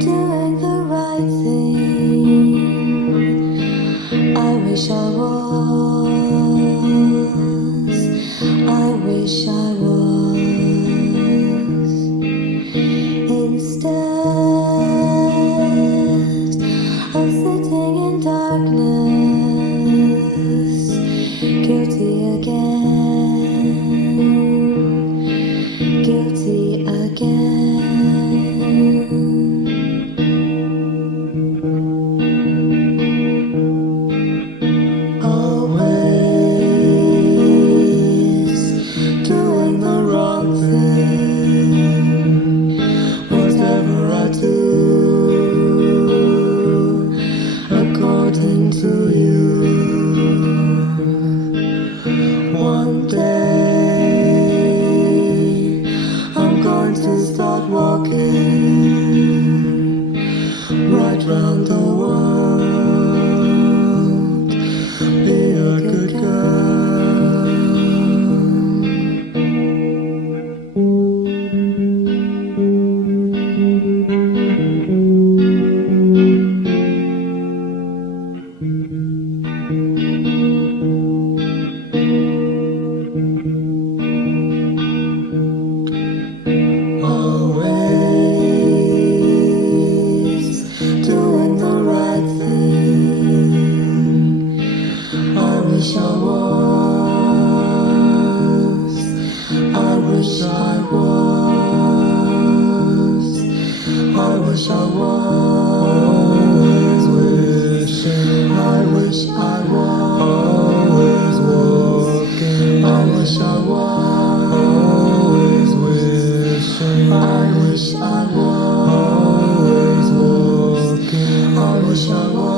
doing the right thing. I wish I was. I wish I was. Instead of sitting in darkness, guilty again, guilty again. Always doing the wrong thing. Whatever I do, according to you. One day I'm going to start walking right round the world. Be a good girl. Always doing the right thing. I wish I was. I wish I was. I wish I was wishing. I wish I was always walking. I wish I was always wishing. I wish I was always walking. I wish I was.